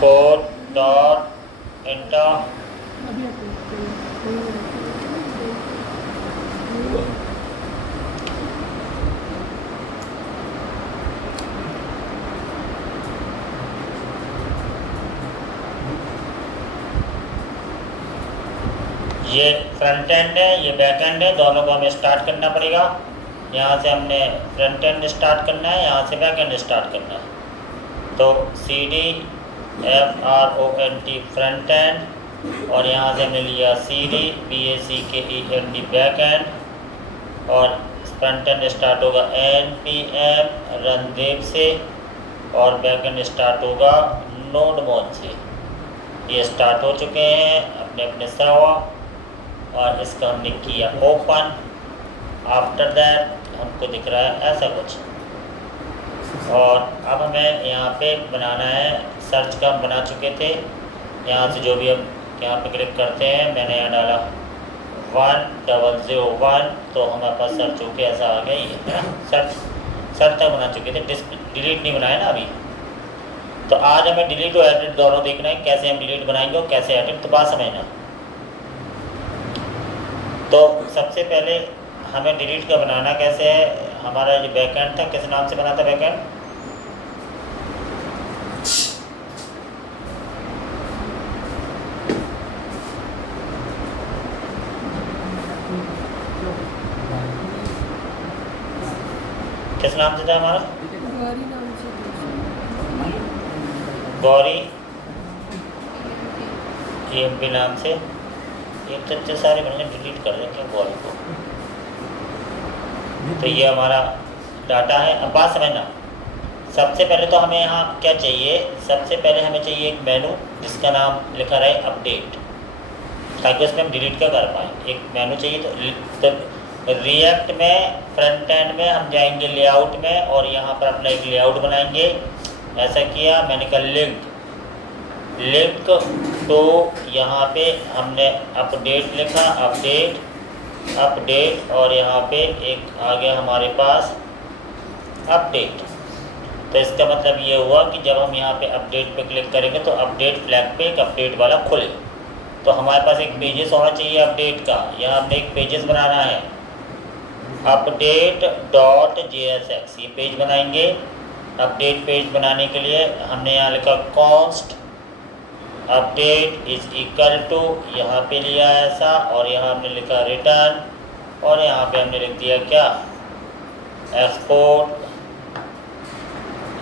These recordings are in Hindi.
कोड डॉट इंटर ये फ्रंट एंड है, ये बैक एंड है, दोनों को हमें स्टार्ट करना पड़ेगा। यहाँ से हमने फ्रंट एंड स्टार्ट करना है, यहाँ से बैक एंड स्टार्ट करना है। तो CDFRONT फ्रंट एंड, और यहाँ से हमने लिया CD BACKEND बैक एंड, और फ्रंट एंड स्टार्ट होगा NPM रणदेव से, और बैक एंड स्टार्ट होगा नोडमोन से। ये स्टार्ट हो चुके हैं अपने अपने सर्वर, और इसका हमने किया ओपन। आफ्टर दैट हमको दिख रहा है ऐसा कुछ, और अब हमें यहाँ पे बनाना है सर्च का, हम बना चुके थे। यहाँ से जो भी हम यहाँ पे क्लिक करते हैं, मैंने यहाँ डाला 1001, तो हमारे पास सर्च होके ऐसा आ गया, ये है ना। सर्च तक बना चुके थे, डिलीट नहीं बनाया ना अभी। तो आज हमें डिलीट और एडिट दोनों देखना है, कैसे हम डिलीट बनाएंगे और कैसे एडिट, तो बात समझना। तो सबसे पहले हमें डिलीट का बनाना कैसे है। हमारा जो बैकएंड था, किस नाम से बना था बैकएंड? किस नाम से था हमारा? गौरी नाम से। गौरी EMP नाम से। एक तो इतने सारे बनने, डिलीट कर देंगे गौरी को। तो ये हमारा डाटा है। अब बात समझना, सबसे पहले तो हमें यहाँ क्या चाहिए, सबसे पहले हमें चाहिए एक मेनू जिसका नाम लिखा रहे अपडेट, ताकि उसमें हम डिलीट का कर पाएँ। एक मेनू चाहिए। तो रिएक्ट में फ्रंट एंड में हम जाएंगे लेआउट में, और यहाँ पर अपना एक लेआउट बनाएंगे। ऐसा किया, मैंने कहा लिंक तो यहाँ पे हमने अपडेट लिखा, अपडेट, और यहाँ पे एक आ गया हमारे पास अपडेट। तो इसका मतलब ये हुआ कि जब हम यहाँ पे अपडेट पे क्लिक करेंगे तो अपडेट फ्लैग पे एक अपडेट वाला खुले। तो हमारे पास एक पेजेस होना चाहिए अपडेट का। यहाँ हमने एक पेजेस बनाना है, update.jsx, ये पेज बनाएंगे। अपडेट पेज बनाने के लिए हमने यहाँ लिखा const update is equal to, यहाँ पे लिया ऐसा, और यहाँ हमने लिखा रिटर्न, और यहाँ पे हमने लिख दिया क्या,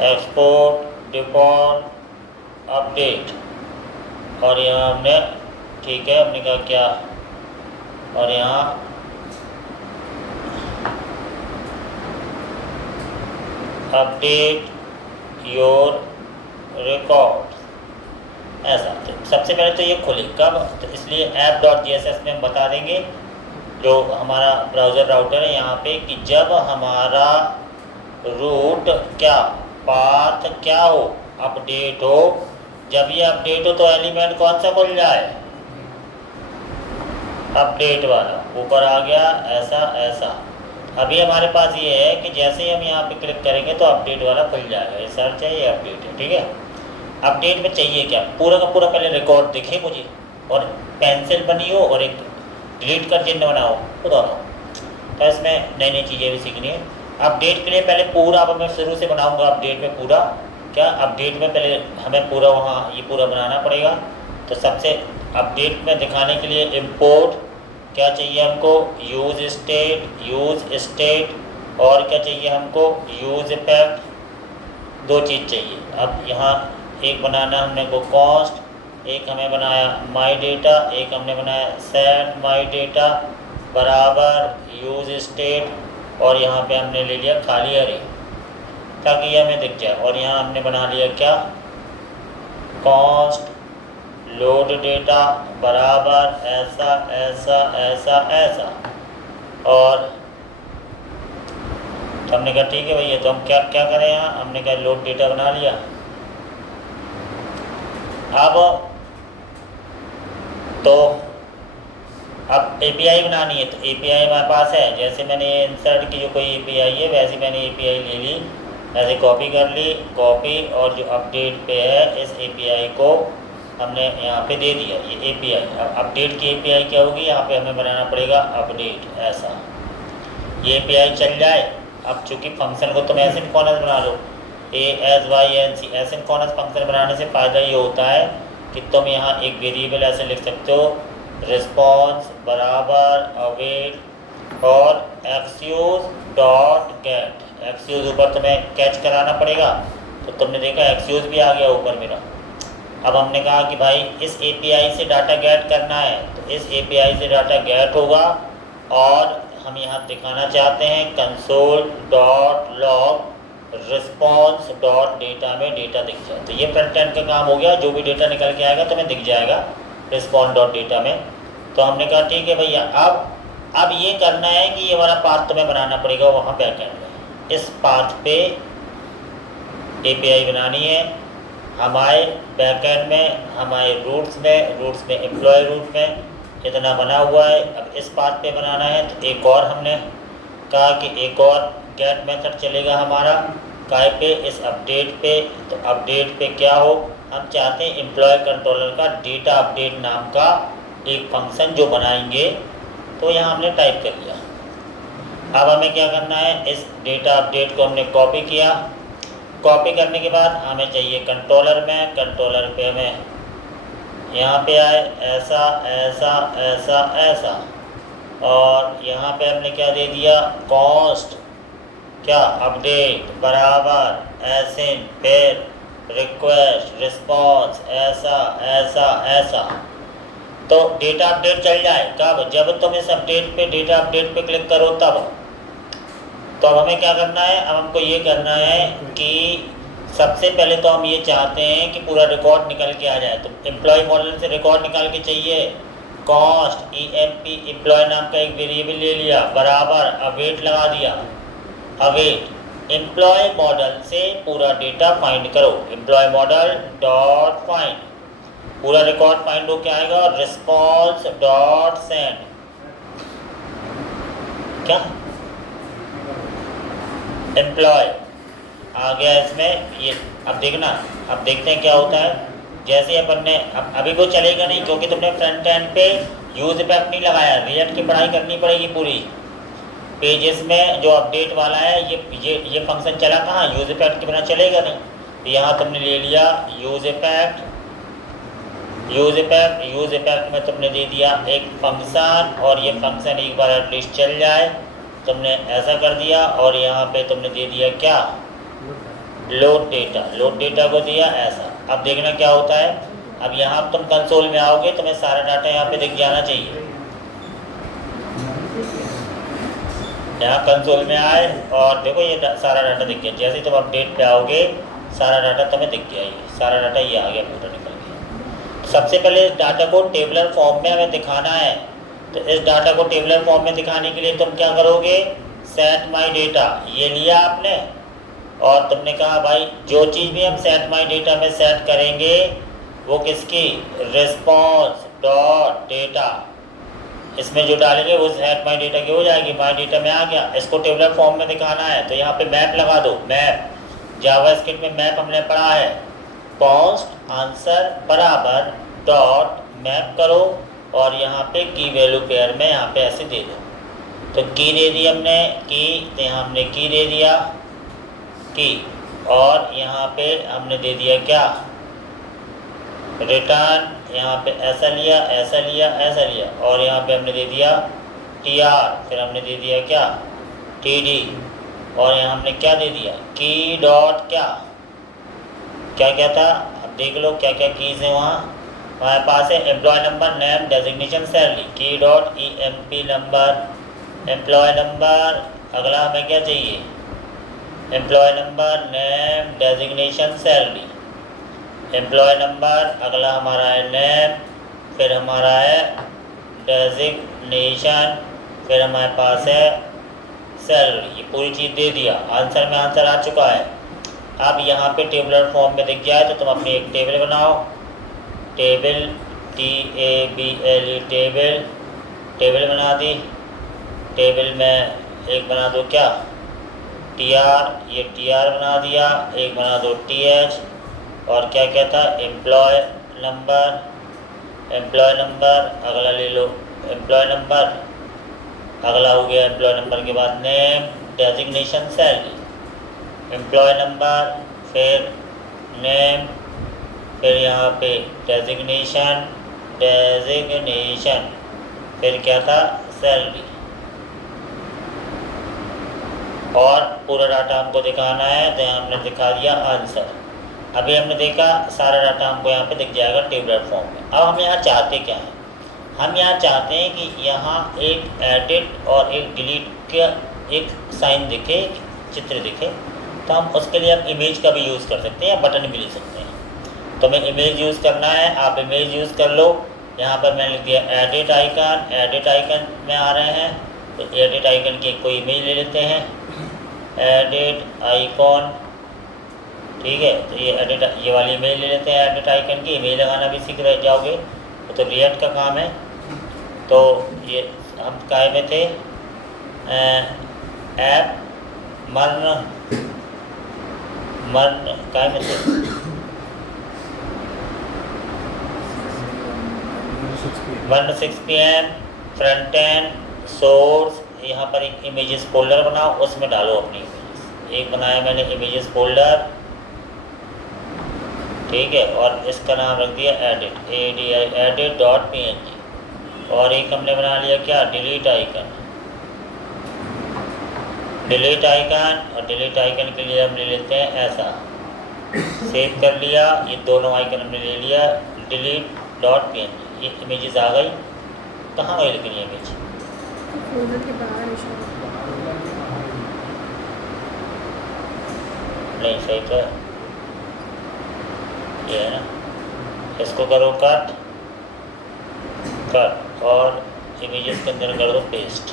एक्सपोर्ट डिफॉल्ट अपडेट, और यहाँ हमने ठीक है हमने कहा क्या, और यहाँ अपडेट योर रिकॉर्ड, ऐसा। तो सबसे पहले तो ये खुले कब, तो इसलिए app.jss में हम बता देंगे जो हमारा ब्राउज़र राउटर है यहाँ पे, कि जब हमारा रूट क्या पाथ क्या हो, अपडेट हो, जब ये अपडेट हो तो एलिमेंट कौन सा खुल जाए, अपडेट वाला ऊपर आ गया ऐसा। अभी हमारे पास ये है कि जैसे ही हम यहाँ पे क्लिक करेंगे तो अपडेट वाला खुल जाएगा। ये सर्च है, ये अपडेट है, ठीक है। अपडेट में चाहिए क्या, पूरा का पूरा पहले रिकॉर्ड दिखे मुझे, और पेंसिल बनी हो, और एक डिलीट कर चिन्ह बनाओ, वो दोनों। तो इसमें नई नई चीज़ें भी सीखनी है। अपडेट के लिए पहले पूरा, अब मैं शुरू से बनाऊंगा अपडेट में पूरा क्या, अपडेट में पहले हमें पूरा वहाँ ये पूरा बनाना पड़ेगा। तो सबसे अपडेट में दिखाने के लिए इम्पोर्ट क्या चाहिए हमको, यूज़ स्टेट, और क्या चाहिए हमको, यूज़ इफेक्ट, दो चीज़ चाहिए। अब यहाँ एक बनाना हमने को कॉस्ट, एक हमें बनाया माई डेटा, एक हमने बनाया सेट माई डेटा बराबर यूज़ स्टेट, और यहाँ पे हमने ले लिया खाली अरे, ताकि ये हमें दिख जाए। और यहाँ हमने बना लिया क्या, कॉस्ट लोड डेटा बराबर ऐसा, और तो हमने कहा ठीक है भैया, तो हम क्या करें, यहाँ हमने कहा लोड डेटा बना लिया। अब API बनानी है, तो API हमारे पास है। जैसे मैंने इंसर्ट की जो कोई API है, वैसे मैंने API ले ली, ऐसे कॉपी कर ली, कॉपी, और जो अपडेट पे है इस एपीआई को हमने यहाँ पे दे दिया। ये एपीआई, अब अपडेट की एपीआई क्या होगी, यहाँ पे हमें बनाना पड़ेगा अपडेट, ऐसा ये एपीआई चल जाए। अब चूँकि फंक्शन को तुम एसिंक्रोनस बना लो, ASYNC एसिंक्रोनस फंक्शन बनाने से फ़ायदा ये होता है कि तुम यहाँ एक वेरिएबल ऐसे लिख सकते हो, रिस्पॉन्स बराबर अवेट और एक्सयूज डॉट गेट। एक्सयूज ऊपर तुम्हें कैच कराना पड़ेगा, तो तुमने देखा एक्सयूज भी आ गया ऊपर मेरा। अब हमने कहा कि भाई इस एपीआई से डाटा गेट करना है, तो इस एपीआई से डाटा गेट होगा, और हम यहाँ दिखाना चाहते हैं console dot log response dot data में डेटा दिख जाए। तो ये फ्रंट एंड का काम हो गया, जो भी डेटा निकल के आएगा तुम्हें दिख जाएगा रिस्पॉन्स डॉट डेटा में। तो हमने कहा ठीक है भैया, अब ये करना है कि ये वाला पाथ तुम्हें बनाना पड़ेगा वहाँ बैकएंड में। इस पाथ पे एपीआई बनानी है हमारे बैकएंड में, हमारे रूट्स में एम्प्लॉय रूट में इतना बना हुआ है। अब इस पाथ पे बनाना है, तो एक और हमने कहा कि एक और गेट मेथड चलेगा हमारा काय पे, इस अपडेट पे। तो अपडेट पे क्या हो, हम चाहते हैं एम्प्लॉय कंट्रोलर का डेटा अपडेट नाम का एक फंक्शन जो बनाएंगे। तो यहाँ हमने टाइप कर लिया। अब हमें क्या करना है, इस डेटा अपडेट को हमने कॉपी किया। कॉपी करने के बाद हमें चाहिए कंट्रोलर में, कंट्रोलर पे हमें यहाँ पे आए ऐसा ऐसा ऐसा ऐसा, और यहाँ पे हमने क्या दे दिया, कॉस्ट क्या अपडेट बराबर एसिन फिर रिक्वेस्ट रिस्पॉन्स ऐसा ऐसा ऐसा। तो डेटा अपडेट चल जाए कब, जब तुम इस अपडेट पे डेटा अपडेट पे क्लिक करो तब। तो अब हमें क्या करना है, अब हमको ये करना है कि सबसे पहले तो हम ये चाहते हैं कि पूरा रिकॉर्ड निकल के आ जाए। तो एम्प्लॉय मॉडल से रिकॉर्ड निकाल के चाहिए, कॉस्ट EMP एम्प्लॉय नाम का एक वेरिएबल ले लिया, बराबर अवेट लगा दिया। अवेट एम्प्लॉय मॉडल से पूरा डेटा फाइंड करो, एम्प्लॉय मॉडल डॉट फाइंड, पूरा रिकॉर्ड फाइंड होके आएगा, रिस्पॉन्स डॉट सेंड क्या एम्प्लॉय आ गया इसमें। ये अब देखना, अब देखते हैं क्या होता है। जैसे अपन ने अभी वो चलेगा नहीं, क्योंकि तुमने फ्रंट एंड पे यूज इफेक्ट नहीं लगाया। रिएक्ट की पढ़ाई करनी पड़ेगी पूरी। पेजेस में जो अपडेट वाला है ये फंक्शन चला कहाँ, यूज इफेक्ट के बिना चलेगा नहीं। तो यहाँ तुमने ले लिया यूज इफेक्ट, यूज इफेक्ट में तुमने दे दिया एक फंक्शन, और ये फंक्शन एक बार एटलीस्ट चल जाए, तुमने ऐसा कर दिया। और यहाँ पे तुमने दे दिया क्या, लोड डेटा को दिया ऐसा। अब देखना क्या होता है। अब यहाँ तुम कंसोल में आओगे, तुम्हें सारा डाटा यहाँ पे दिख जाना चाहिए। यहाँ कंसोल में आए और देखो ये सारा डाटा दिख गया। जैसे तुम अपडेट पे आओगे सारा डाटा तुम्हें दिख गया, ये सारा डाटा ये आ गया, पूरा निकल गया। सबसे पहले इस डाटा को टेबलर फॉर्म में हमें दिखाना है। तो इस डाटा को टेबलर फॉर्म में दिखाने के लिए तुम क्या करोगे, सेट माई डेटा ये लिया आपने, और तुमने कहा भाई जो चीज़ भी हम सेट माई डेटा में सेट करेंगे वो किसकी, रिस्पॉन्स डॉट डेटा, इसमें जो डालेंगे वो सेट माई डेटा की हो जाएगी। माई डेटा में आ गया, इसको टेबलर फॉर्म में दिखाना है तो यहाँ पे मैप लगा दो। मैप जावास्क्रिप्ट में मैप हमने पढ़ा है, कॉस्ट आंसर बराबर डॉट मैप करो, और यहाँ पे की वैल्यू पेयर में यहाँ पे ऐसे दे दो। तो की दे दी हमने, की तो यहाँ हमने की दे दिया की, और यहाँ पे हमने दे दिया क्या, रिटर्न, यहाँ पे ऐसा लिया ऐसा लिया ऐसा लिया, और यहाँ पे हमने दे दिया TR, फिर हमने दे दिया क्या TD, और यहाँ हमने क्या दे दिया की डॉट क्या क्या क्या था। अब देख लो क्या क्या कीज़ हैं वहाँ हमारे पास है। Employee number name designation salary, key dot EMP number, employee number, अगला हमें क्या चाहिए, employee number name designation salary, employee number, अगला हमारा है नेम, फिर हमारा है डेजिग्नेशन, फिर हमारे पास है सैलरी। ये पूरी चीज़ दे दिया। आंसर में आंसर आ चुका है। अब यहाँ पे टेबलर फॉर्म में दिख जाए तो तुम अपनी एक टेबल बनाओ, टेबल TABLE टेबल बना दी। टेबल में एक बना दो क्या, TR, ये TR बना दिया, एक बना दो TH, और क्या क्या था, एम्प्लॉय नंबर, अगला ले लो एम्प्लॉय नंबर, अगला हो गया एम्प्लॉय नंबर के बाद name, designation salary, employee number, फिर नेम, फिर यहाँ पे डेजिग्नेशन, फिर क्या था, सैलरी, और पूरा डाटा हमको दिखाना है, तो यहाँ हमने दिखा दिया आंसर। अभी हमने देखा सारा डाटा हमको यहाँ पे दिख जाएगा टेबलर फॉर्म में। अब हम यहाँ चाहते क्या हैं, हम यहाँ चाहते हैं कि यहाँ एक एडिट और एक डिलीट का एक साइन दिखे, एक चित्र दिखे, तो हम उसके लिए हम इमेज का भी यूज़ कर सकते हैं या बटन भी ले सकते हैं। तो हमें इमेज यूज़ करना है, आप इमेज यूज़ कर लो। यहाँ पर मैंने लिख दिया एडिट आइकन में आ रहे हैं, तो एडिट आइकन की कोई इमेज ले लेते हैं, एडिट आइकॉन, ठीक है। तो ये वाली इमेज ले लेते हैं, एडिट आइकन की इमेज लगाना भी सीख रह जाओगे, तो रिएक्ट का काम है। तो ये हम काय में थे, ऐप मर्न काय में थे, 1:06 PM, फ्रंट एंड सोर्स। यहाँ पर एक इमेजेस फोल्डर बनाओ, उसमें डालो अपनी इमेजेस। एक बनाया मैंने इमेजेस फोल्डर, ठीक है, और इसका नाम रख दिया edit.png, और एक हमने बना लिया क्या, डिलीट आइकन, और डिलीट आइकन के लिए हम ले लेते हैं ऐसा, सेव कर लिया। ये दोनों आइकन हमने ले लिया, delete.png, ये इमेजेस आ गई। कहाँ गई लेकिन ये इमेज, नहीं सही तो है, ये है ना, इसको करो कट, और इमेजेस के अंदर कर दो पेस्ट,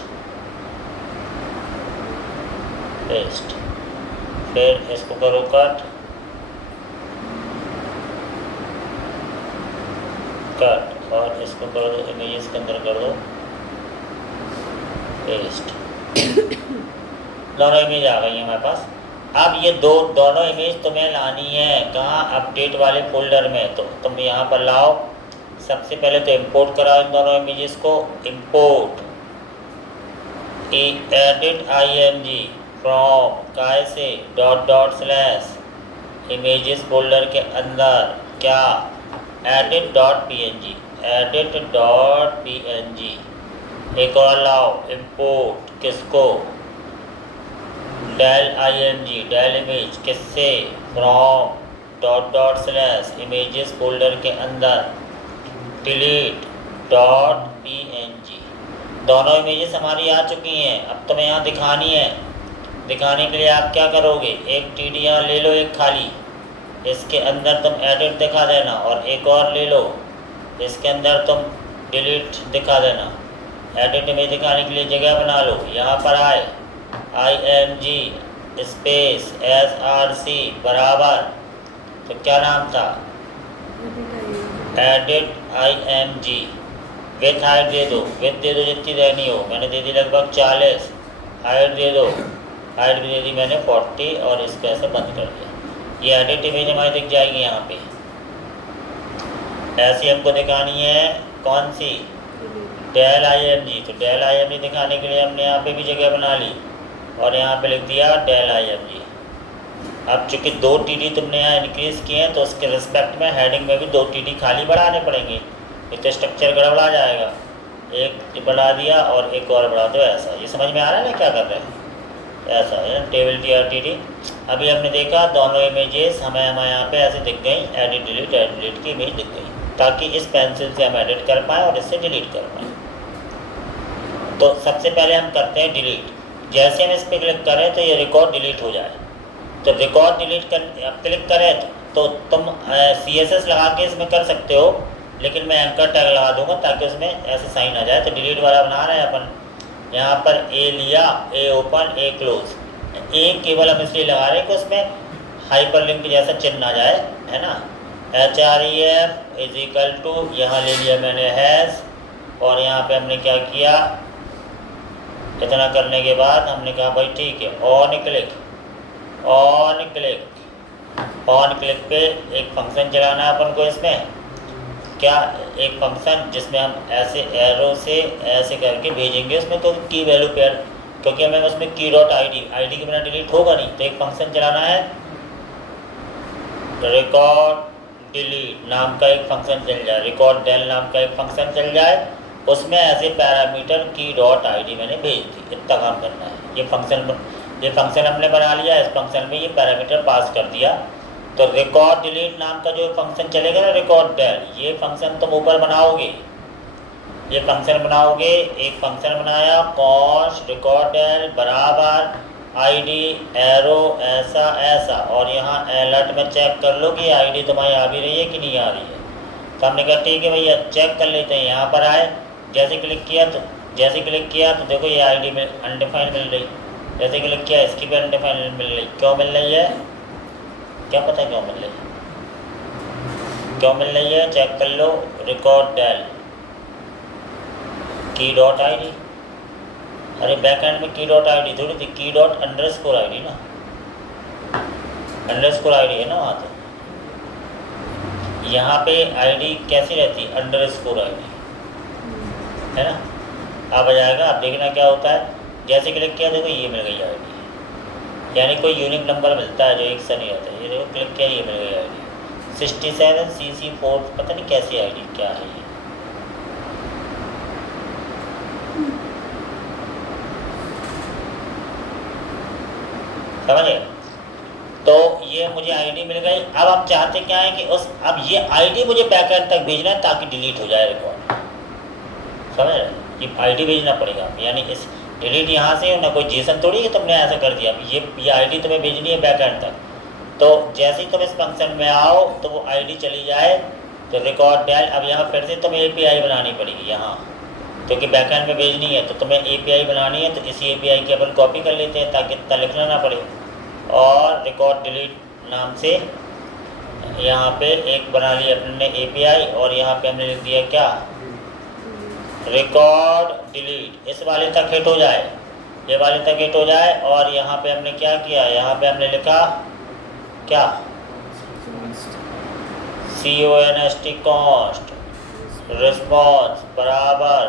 फिर इसको करो कट, और इसको कर दो इमेजेस के अंदर कर दो पेस्ट। दोनों इमेज आ गई है हमारे पास। अब ये दोनों इमेज तुम्हें लानी है कहाँ, अपडेट वाले फोल्डर में। तो तुम यहाँ पर लाओ, सबसे पहले तो इंपोर्ट कराओ इन दोनों इमेजेस को, इंपोर्ट एडिट img फ्रॉम काय से // इमेजेस फोल्डर के अंदर क्या, edit.png, एक और लाओ इंपोर्ट किसको, डेल इमेज किससे, फ्रॉम // इमेजेस फोल्डर के अंदर delete.png। दोनों इमेजेस हमारी आ चुकी हैं। अब तुम्हें यहाँ दिखानी है, दिखाने के लिए आप क्या करोगे, एक TD यहाँ ले लो, एक खाली, इसके अंदर तुम एडिट दिखा देना, और एक और ले लो, इसके अंदर तुम डिलीट दिखा देना। एडिट इमेज दिखाने के लिए जगह बना लो, यहाँ पर आए img स्पेस src बराबर, तो क्या नाम था, एडिट img, विथ हाइट दे दो, जितनी देनी हो, मैंने दे दी लगभग 40, हाइट दे दो, हाइट भी दे दी मैंने 40, और इसको ऐसे बंद कर दिया। ये एडिट इमेज हमारी दिख जाएगी यहाँ पे। ऐसी हमको दिखानी है कौन सी, डेल img, तो डेल img दिखाने के लिए हमने यहाँ पे भी जगह बना ली, और यहाँ पे लिख दिया डेल img। अब चूँकि 2 TD तुमने यहाँ इंक्रीज़ किए हैं, तो उसके रिस्पेक्ट में हेडिंग में भी 2 TD खाली बढ़ाने पड़ेंगे, तो स्ट्रक्चर गड़बड़ा जाएगा। एक बढ़ा दिया और एक और बढ़ा दो, ऐसा। ये समझ में आ रहा है ना क्या कर रहे हैं, ऐसा है टेबल TRTD। अभी हमने देखा दोनों इमेजेस हमें यहाँ पे ऐसे दिख गई, एडिट डिलीट की इमेज दिख गई, ताकि इस पेंसिल से हम एडिट कर पाएँ और इससे डिलीट कर पाएँ। तो सबसे पहले हम करते हैं डिलीट। जैसे हम इस पर क्लिक करें तो ये रिकॉर्ड डिलीट हो जाए, तो रिकॉर्ड डिलीट कर क्लिक करें तो तुम CSS लगा के इसमें कर सकते हो, लेकिन मैं एंकर टैग लगा दूंगा ताकि उसमें ऐसे साइन आ जाए। तो डिलीट वाला बना रहे हैं अपन, यहाँ पर A लिया, A open, A close. A केवल हम इसलिए लगा रहे हैं कि उसमें हाइपरलिंक जैसा चिन्ह आ जाए, है ना। href = यहाँ ले लिया मैंने हैश, और यहाँ पे हमने क्या किया, इतना करने के बाद हमने कहा भाई ठीक है, ऑन क्लिक ऑन क्लिक पे एक फंक्शन चलाना है अपन को। इसमें क्या, एक फंक्शन जिसमें हम ऐसे एरो से ऐसे करके भेजेंगे उसमें तो की वैल्यू पेयर, क्योंकि हमें उसमें की डॉट आई डी के बिना डिलीट होगा नहीं। तो एक फंक्शन चलाना है, रिकॉर्ड डिलीट नाम का एक फंक्शन चल जाए, रिकॉर्ड डेल नाम का एक फंक्शन चल जाए, उसमें ऐसे पैरामीटर की डॉट आई मैंने भेज दी। इतना काम करना है। ये फंक्शन हमने बना लिया, इस फंक्शन में ये पैरामीटर पास कर दिया। तो रिकॉर्ड डिलीट नाम का जो फंक्शन चलेगा ना, रिकॉर्ड डेल, ये फंक्शन तुम ऊपर बनाओगे। ये फंक्शन बनाओगे, एक फंक्शन बनाया कॉस्ट रिकॉर्ड डेल बराबर आईडी एरो ऐसा ऐसा, और यहाँ अलर्ट में चेक कर लो कि आईडी तुम्हारी आ भी रही है कि नहीं आ रही है। तो हमने कहा ठीक है भैया चेक कर लेते हैं। यहाँ पर आए, जैसे क्लिक किया तो देखो ये आईडी में अनडिफाइंड मिल रही। जैसे क्लिक किया इसकी भी अनडिफाइंड मिल रही। क्यों मिल रही है, क्या पता क्यों मिल रही है, चेक कर लो। रिकॉर्ड डेल की डॉट आई डी, अरे बैक एंड में की डॉट आई डी थोड़ी थी, की डॉट अंडरस्कोर आई डी ना, अंडरस्कोर आई डी है ना वहाँ। तो यहाँ पे आईडी कैसी रहती, अंडरस्कोर आई डी है ना। अब आ जाएगा, अब देखना क्या होता है। जैसे क्लिक किया देखो ये मिल गई आईडी, यानी कोई यूनिक नंबर मिलता है जो एक सा नहीं रहता है। ये देखो क्लिक किया ये मिल गई आईडी 67CC4, पता नहीं कैसी आईडी क्या है ये। समझे? तो ये मुझे आईडी मिल गई। अब आप चाहते क्या है कि अब ये आईडी मुझे बैकएंड तक भेजना है ताकि डिलीट हो जाए रिकॉर्ड। समझ रहे? ये आईडी भेजना पड़ेगा, यानी इस डिलीट यहाँ से ना, कोई जेसन थोड़ी है तुमने ऐसा कर दिया। ये आईडी तुम्हें भेजनी है बैकएंड तक। तो जैसे ही तुम इस फंक्शन में आओ तो वो आईडी चली जाए। तो रिकॉर्ड डेल, अब यहाँ फिर से तुम्हें एपीआई बनानी पड़ेगी यहाँ, क्योंकि बैकएंड में भेजनी है। तो तुम्हें एपीआई बनानी है, तो इसी एपीआई की अपन कॉपी कर लेते हैं ताकि इतना लिखना ना पड़े। और रिकॉर्ड डिलीट नाम से यहाँ पे एक बना लिया अपने एपीआई, और यहाँ पे हमने लिख दिया क्या, रिकॉर्ड डिलीट। इस वाले तक हिट हो जाए, ये वाले तक हिट हो जाए। और यहाँ पे हमने क्या किया, यहाँ पे हमने लिखा क्या, CONST कॉस्ट रिस्पॉन्स बराबर